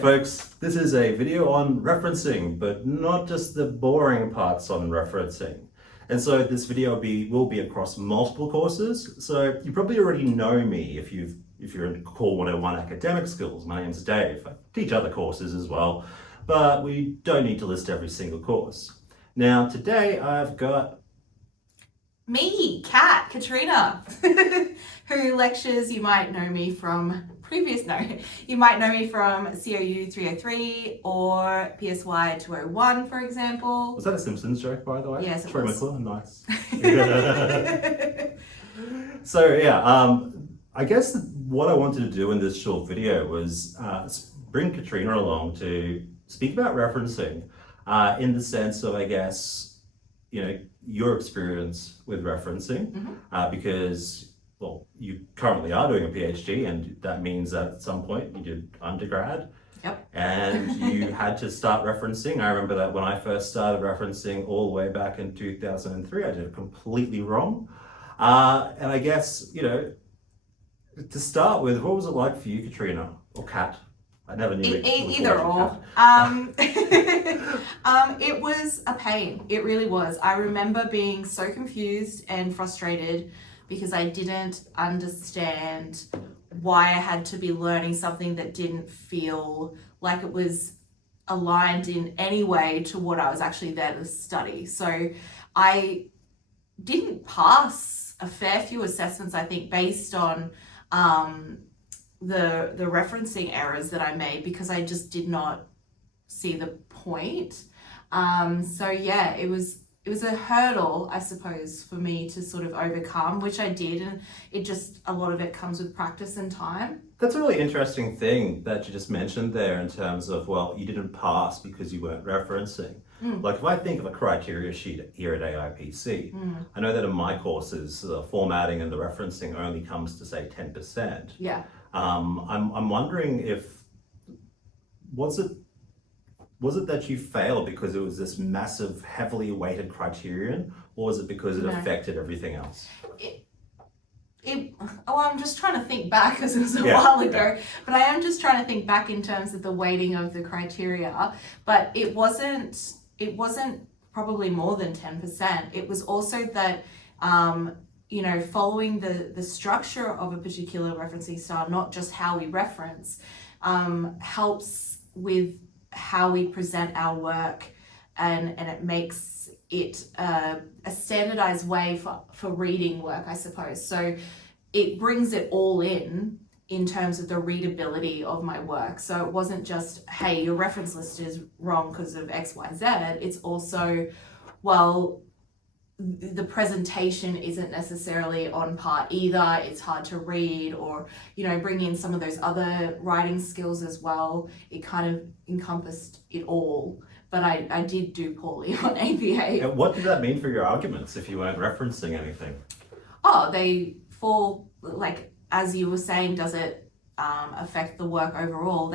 folks, this is a video on referencing, but not just the boring parts on referencing. And so this video will be across multiple courses. So you probably already know me if you're in Core 101 Academic Skills. My name's Dave. I teach other courses as well, but we don't need to list every single course. Now today I've got me, Katrina, who lectures. You might know me from you might know me from COU 303 or PSY 201, for example. Was that a Simpsons joke, by the way? Yes, it Troy was. McClure, nice. So yeah, I guess what I wanted to do in this short video was bring Katrina along to speak about referencing in the sense of, I guess, your experience with referencing, because, well, you currently are doing a PhD, and that means that at some point you did undergrad. Yep. And you had to start referencing. I remember that when I first started referencing all the way back in 2003, I did it completely wrong. And I guess, to start with, what was it like for you, Katrina, or Kat? I never knew either or. It was a pain. It really was. I remember being so confused and frustrated because I didn't understand why I had to be learning something that didn't feel like it was aligned in any way to what I was actually there to study. So I didn't pass a fair few assessments, I think, based on the referencing errors that I made, because I just did not see the point. So yeah, it was a hurdle, I suppose, for me to sort of overcome, which I did, and a lot of it comes with practice and time. That's a really interesting thing that you just mentioned there in terms of, well, you didn't pass because you weren't referencing. Like if I think of a criteria sheet here at AIPC, I know that in my courses, the formatting and the referencing only comes to, say, 10%. Yeah. I'm wondering was it that you failed because it was this massive, heavily weighted criterion, or was it because it affected everything else? I'm just trying to think back, because it was a while ago, but I am just trying to think back in terms of the weighting of the criteria, but it wasn't probably more than 10%. It was also that, following the structure of a particular referencing style, not just how we reference, helps with how we present our work, and it makes it a standardized way for reading work, I suppose. So it brings it all in terms of the readability of my work. So it wasn't just, hey, your reference list is wrong because of X, Y, Z. It's also, well, the presentation isn't necessarily on par either. It's hard to read, or, bring in some of those other writing skills as well. It kind of encompassed it all, but I did do poorly on APA. And what did that mean for your arguments if you weren't referencing anything? Oh, they fall, like, as you were saying, does it affect the work overall?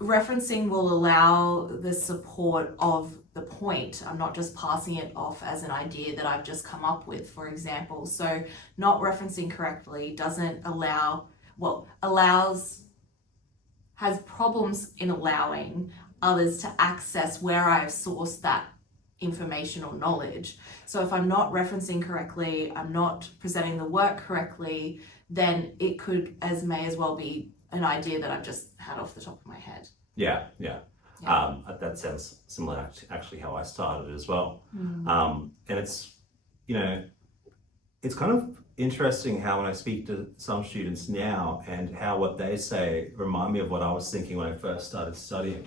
Referencing will allow the support of the point. I'm not just passing it off as an idea that I've just come up with, for example. So not referencing correctly has problems in allowing others to access where I've sourced that information or knowledge. So if I'm not referencing correctly, I'm not presenting the work correctly, then it may as well be an idea that I've just had off the top of my head. Yeah. That sounds similar to actually how I started as well. And it's kind of interesting how when I speak to some students now, and how what they say remind me of what I was thinking when I first started studying.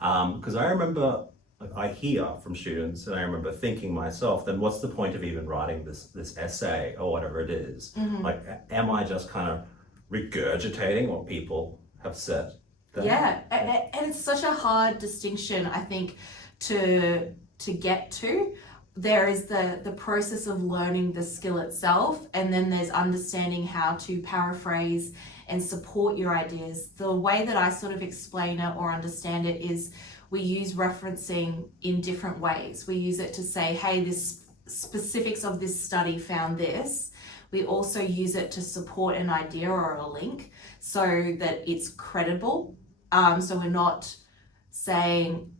Because I remember, I hear from students, and I remember thinking myself, then what's the point of even writing this essay or whatever it is? Like, am I just kind of regurgitating what people have said? Yeah, and it's such a hard distinction, I think, to get to. There is the process of learning the skill itself, and then there's understanding how to paraphrase and support your ideas. The way that I sort of explain it or understand it is, we use referencing in different ways. We use it to say, hey, this specifics of this study found this. We also use it to support an idea or a link so that it's credible So we're not saying,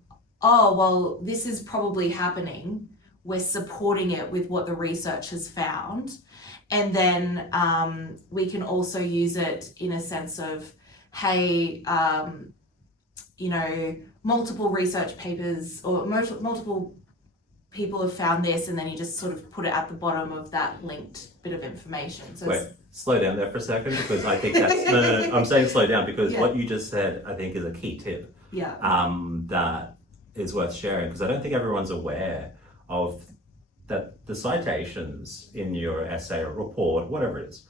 oh, well, this is probably happening. We're supporting it with what the research has found. And then we can also use it in a sense of, hey, you know, multiple research papers or multiple people have found this, and then you just sort of put it at the bottom of that linked bit of information. So wait, slow down there for a second, because I think that's no, I'm saying slow down because what you just said I think is a key tip. That is worth sharing, because I don't think everyone's aware of that the citations in your essay or report, whatever it is,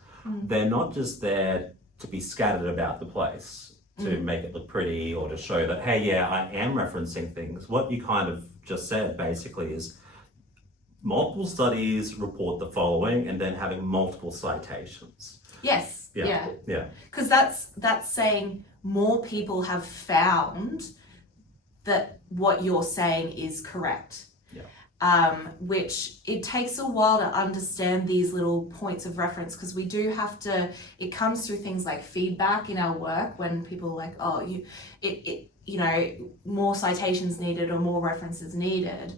they're not just there to be scattered about the place to make it look pretty or to show that, hey, yeah, I am referencing things. What you kind of just said basically is multiple studies report the following and then having multiple citations. Yes. Yeah. Because that's saying more people have found that what you're saying is correct. Which it takes a while to understand these little points of reference, because we do have to, it comes through things like feedback in our work when people are like, oh, you know, more citations needed or more references needed.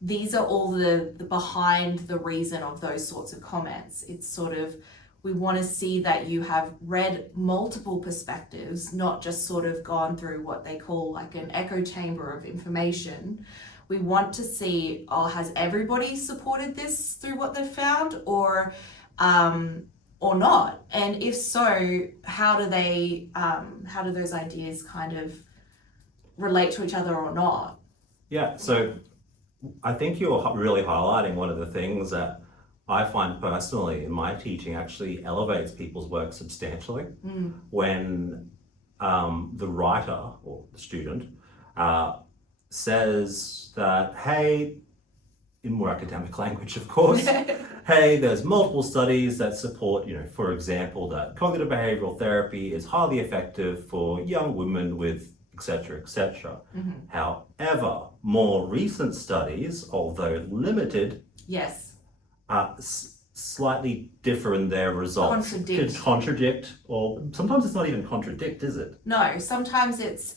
These are all the behind the reason of those sorts of comments. It's sort of, we want to see that you have read multiple perspectives, not just sort of gone through what they call like an echo chamber of information. We want to see, oh, has everybody supported this through what they've found, or not? And if so, how do those ideas kind of relate to each other or not? Yeah, so I think you're really highlighting one of the things that I find personally in my teaching actually elevates people's work substantially when the writer or the student says that, hey, in more academic language, of course, hey, there's multiple studies that support, you know, for example, that cognitive behavioral therapy is highly effective for young women with et cetera, et cetera. However, more recent studies, although limited, slightly differ in their results. Contradict, or sometimes it's not even contradict, is it? No, sometimes it's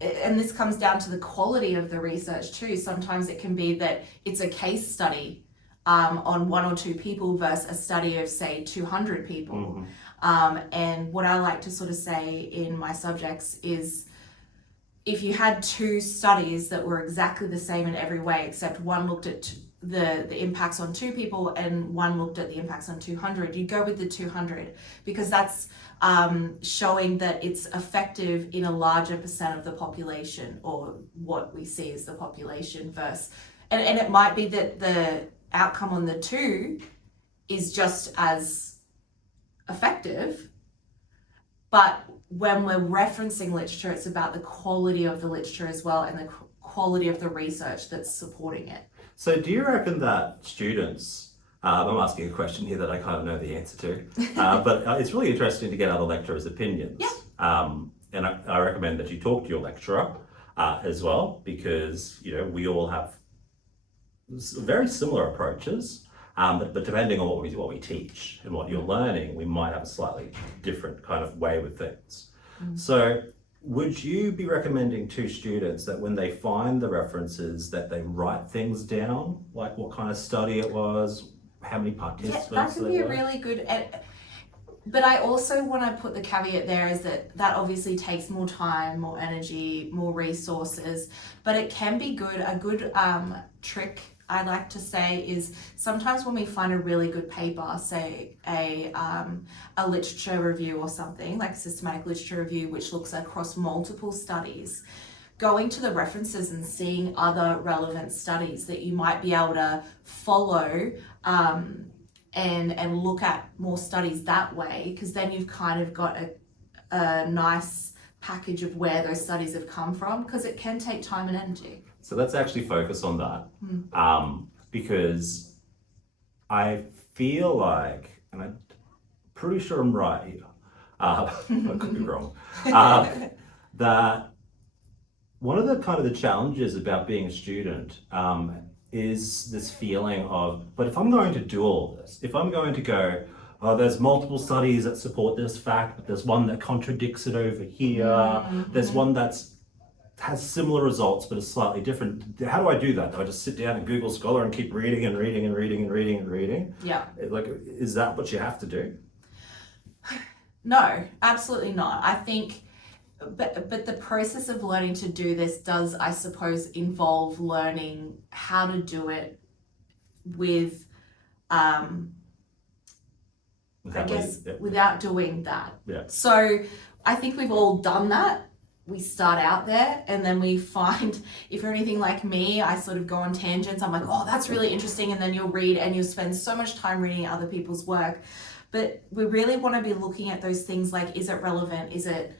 and this comes down to the quality of the research too. Sometimes it can be that it's a case study on 1 or 2 people versus a study of, say, 200 people. And what I like to sort of say in my subjects is, if you had 2 studies that were exactly the same in every way, except one looked at the impacts on 2 people and one looked at the impacts on 200, you go with the 200, because that's showing that it's effective in a larger percent of the population, or what we see as the population versus, and it might be that the outcome on the 2 is just as effective, but when we're referencing literature, it's about the quality of the literature as well, and the quality of the research that's supporting it. So do you reckon that students, I'm asking a question here that I kind of know the answer to, but it's really interesting to get other lecturers' opinions. And I recommend that you talk to your lecturer as well, because, you know, we all have very similar approaches, but depending on what we teach and what you're learning, we might have a slightly different kind of way with things. So would you be recommending to students that when they find the references that they write things down, like what kind of study it was, how many participants that can be a really good, but I also want to put the caveat there is that obviously takes more time, more energy, more resources, but it can be good. A good trick I like to say is, sometimes when we find a really good paper, say a literature review or something, like a systematic literature review, which looks across multiple studies, going to the references and seeing other relevant studies that you might be able to follow and look at more studies that way, because then you've kind of got a nice package of where those studies have come from, because it can take time and energy. So let's actually focus on that, because I feel like, and I'm pretty sure I'm right here, I could be wrong, that one of the kind of the challenges about being a student is this feeling of, but if I'm going to do all this, if I'm going to go, oh, there's multiple studies that support this fact, but there's one that contradicts it over here. There's one has similar results but is slightly different. How do I do that? Do I just sit down and Google Scholar and keep reading and reading and reading and reading and reading? Yeah. Like, is that what you have to do? No, absolutely not. I think, but the process of learning to do this does, I suppose, involve learning how to do it with, without doing that. Yeah. So I think we've all done that. We start out there and then we find, if you're anything like me, I sort of go on tangents. I'm like, oh, that's really interesting. And then you'll read and you'll spend so much time reading other people's work. But we really want to be looking at those things like, is it relevant? Is it,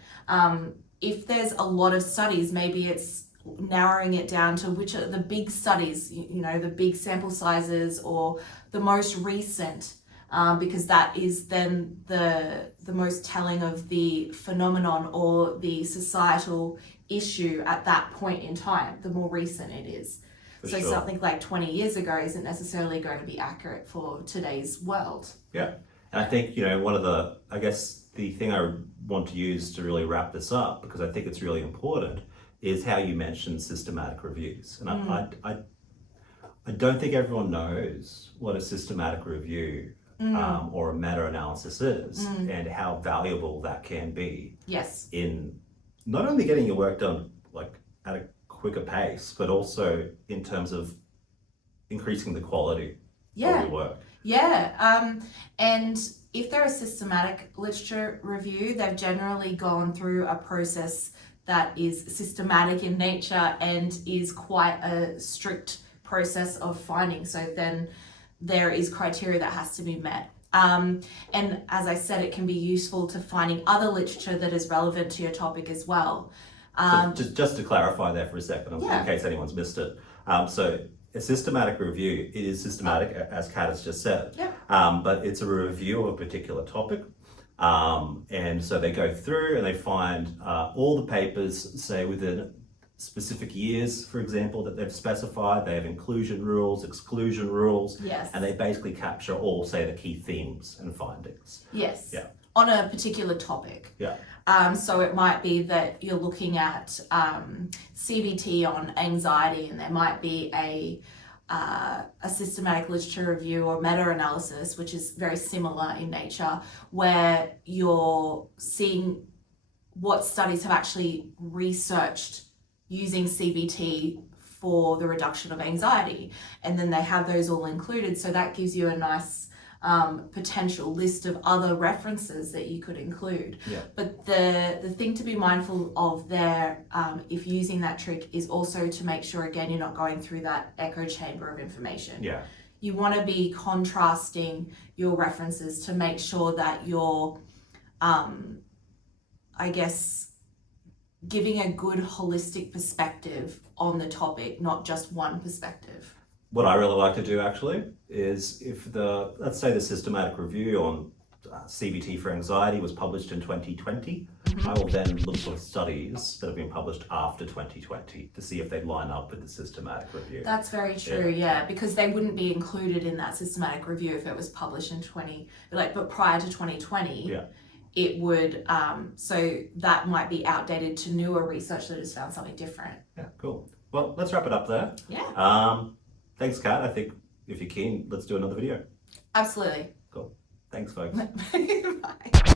if there's a lot of studies, maybe it's narrowing it down to which are the big studies, you know, the big sample sizes or the most recent, because that is then the most telling of the phenomenon or the societal issue at that point in time, the more recent it is. So sure. Something like 20 years ago isn't necessarily going to be accurate for today's world. Yeah. And I think, you know, one of the, I guess the thing I want to use to really wrap this up, because I think it's really important, is how you mentioned systematic reviews. And I don't think everyone knows what a systematic review or a meta-analysis is and how valuable that can be. Yes. In not only getting your work done like at a quicker pace, but also in terms of increasing the quality of your work. Yeah, and if they're a systematic literature review, they've generally gone through a process that is systematic in nature and is quite a strict process of finding. So then there is criteria that has to be met. And as I said, it can be useful to finding other literature that is relevant to your topic as well. So just to clarify there for a second, in case anyone's missed it. So a systematic review, it is systematic, as Kat has just said, but it's a review of a particular topic. And so they go through and they find all the papers, say within specific years, for example, that they've specified. They have inclusion rules, exclusion rules, and they basically capture all, say, the key themes and findings. Yes. Yeah. On a particular topic. Yeah. So it might be that you're looking at CBT on anxiety, and there might be a systematic literature review or meta-analysis, which is very similar in nature, where you're seeing what studies have actually researched using CBT for the reduction of anxiety. And then they have those all included. So that gives you a nice potential list of other references that you could include. Yeah. But the thing to be mindful of there, if using that trick, is also to make sure, again, you're not going through that echo chamber of information. Yeah. You want to be contrasting your references to make sure that you're, I guess, giving a good holistic perspective on the topic, not just one perspective. What I really like to do actually is if let's say the systematic review on CBT for anxiety was published in 2020, I will then look for studies that have been published after 2020 to see if they line up with the systematic review. That's very true, yeah, because they wouldn't be included in that systematic review if it was published in but prior to 2020, it would, so that might be outdated to newer research that has found something different. Yeah, cool. Well, let's wrap it up there. Yeah. Thanks, Kat. I think if you're keen, let's do another video. Absolutely. Cool. Thanks, folks. Bye.